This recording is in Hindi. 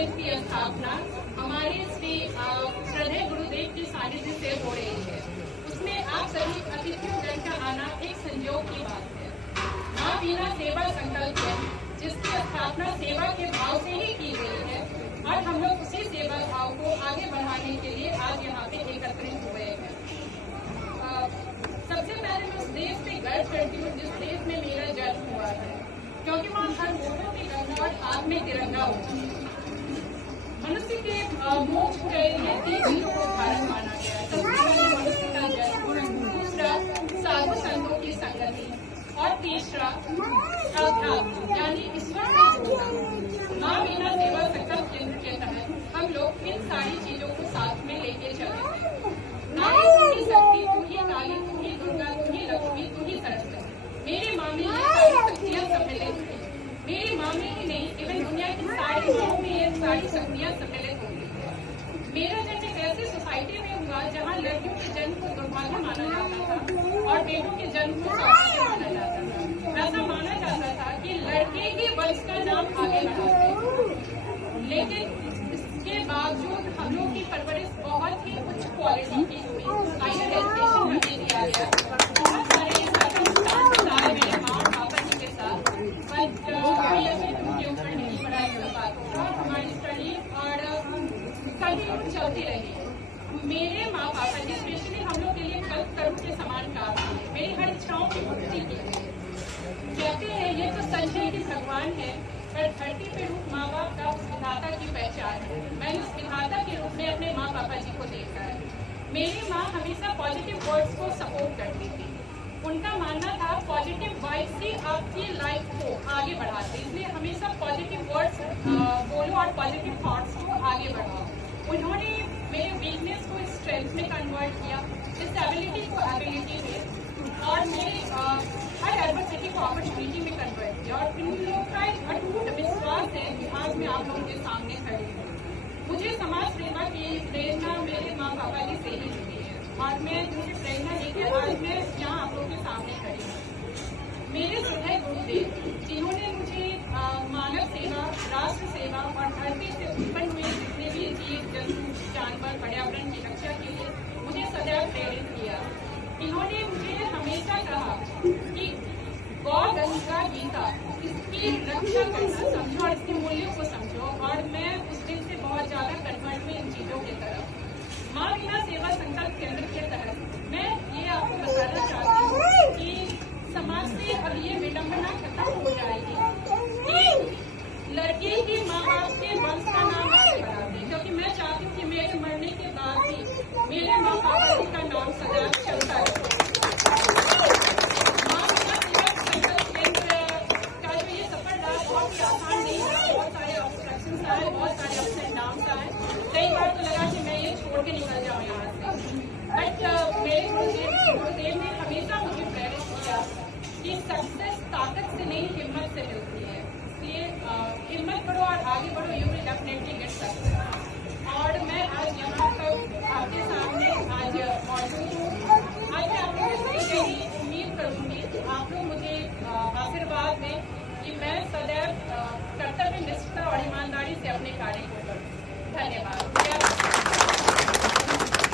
प्रिंस की स्थापना हमारे श्री श्रद्धेय गुरुदेव की सानिध्य से हो रही है। उसमें आप सभी अतिथियों जन का आना एक संयोग की बात है। माँ बीना सेवा संकल्प है, जिसकी स्थापना सेवा के भाव से ही की गई है और हम लोग उसी सेवा भाव को आगे बढ़ाने के लिए आज यहाँ पे एकत्रित हुए हैं। सबसे पहले मैं उस देश पे गर्व करती हूँ जिस देश में मेरा जन्म हुआ है, क्योंकि वहाँ हर वोटों की गंगा और हाथ में तिरंगा होती है। मनुष्य के मोक्ष के लिए 3 चीजों को भारत माना गया है। सबसे पहले मनुष्य का जन्म, दूसरा साधु संतों की संगति और तीसरा अध्यात्म यानी ईश्वर से जुड़ना। माँ बीना सेवा संकल्प केंद्र के तहत हम लोग इन सारी चीजों को साथ में लेके चले हैं। नारी तू ही शक्ति, तू ही काली, तू ही दुर्गा, तू ही लक्ष्मी, तू ही सरस्वती। मेरी माँ में ये सारी शक्तियाँ सम्मिलित थी। मेरी माँ में ही नहीं, इवन दुनिया की सारी माओं में ये सारी शक्तियाँ सम्मिलित होती है। मेरा जन्म एक ऐसी सोसाइटी में हुआ जहाँ लड़कियों के जन्म को दुर्भाग्य माना जाता था और बेटों के जन्म को सौभाग्य माना जाता था। ऐसा माना जाता था कि लड़के ही वंश का नाम आगे बढ़ाते। लेकिन इसके बावजूद हम लोग की परवरिश बहुत ही उच्च क्वालिटी की हुई। हायर एजुकेशन हमें दिया गया। बहुत सारे मेरे माँ पापा जी के साथ उनके ऊपर नहीं पड़ा इस बात को। हमारी स्टडी और सभी चलती रही। मेरे माँ पापा जी स्पेशली हम लोग के लिए कल्प कर्म के समान काम किए। मेरी हर इच्छाओं की पूर्ति की। कहते हैं ये तो संजय की भगवान है, पर धरती पे रूप माँ बाप का उस विधाता की पहचान है। मैंने उस विधाता के रूप में अपने माँ पापा जी को देखा है। मेरी माँ हमेशा पॉजिटिव वर्ड्स को सपोर्ट करती थी। उनका मानना था पॉजिटिव वाइब्स ही आपकी लाइफ को आगे बढ़ाते, इसलिए हमेशा पॉजिटिव वर्ड्स बोलो और पॉजिटिव थॉट्स को आगे बढ़ाओ। उन्होंने मेरे वीकनेस को स्ट्रेंथ में कन्वर्ट किया, डिसेबिलिटी को एबिलिटी में और मेरे हर एडवर्सिटी को अपॉर्चुनिटी में कन्वर्ट किया। और इन लोगों का एक अटूट विश्वास है कि आज मैं आप लोगों के सामने खड़ी हूँ। मुझे समाज सेवा की प्रेरणा मेरे माँ पापा जी से ही मिली है और मैं मुझे प्रेरणा लेकर आज मैं यहाँ आप लोगों के सामने खड़ी हूँ। मेरे श्रद्धेय गुरुदेव जिन्होंने मुझे मानव सेवा, राष्ट्र सेवा और धरती से उत्पन्न हुए जितने भी जीव जंतु जानवर पर्यावरण की रक्षा के लिए मुझे सदैव प्रेरित किया। इन्होंने मुझे हमेशा कहा कि गौ गंगा गीता इसकी रक्षा करना समझो और इसके मूल्यों को समझो। और मैं उस दिन से बहुत ज्यादा कन्वर्ट हुई इन चीजों की तरफ। माँ बीना सेवा संकल्प केंद्र के तहत मैं ये आपको बताना चाहती हूँ कि समाज से अब ये विडम्बना खत्म हो जाएगी कि लड़के की माँ बाप के वंश का नाम आगे बढ़ाते, क्योंकि मैं चाहती हूँ कि मेरे मरने के बाद भी मेरे माँ पापा जी का नाम सदैव चलता रहे। माँ बीना सेवा संकल्प केंद्र का जो ये सफर रहा बहुत ही आसान नहीं रहा। बहुत सारे ऑब्स्ट्रक्शंस आए, बहुत सारे अप्स एंड डाउन्स आए। कई बार तो लगा कि मैं ये छोड़ के निकल जाऊँ यहाँ से, बट मेरे गुरुदेव ने हमेशा मुझे प्रेरित किया कि सक्सेस ताकत से नहीं हिम्मत से मिलती है। इसलिए हिम्मत करो और आगे बढ़ो, you will definitely get success. और मैं आज यहाँ पर आपके सामने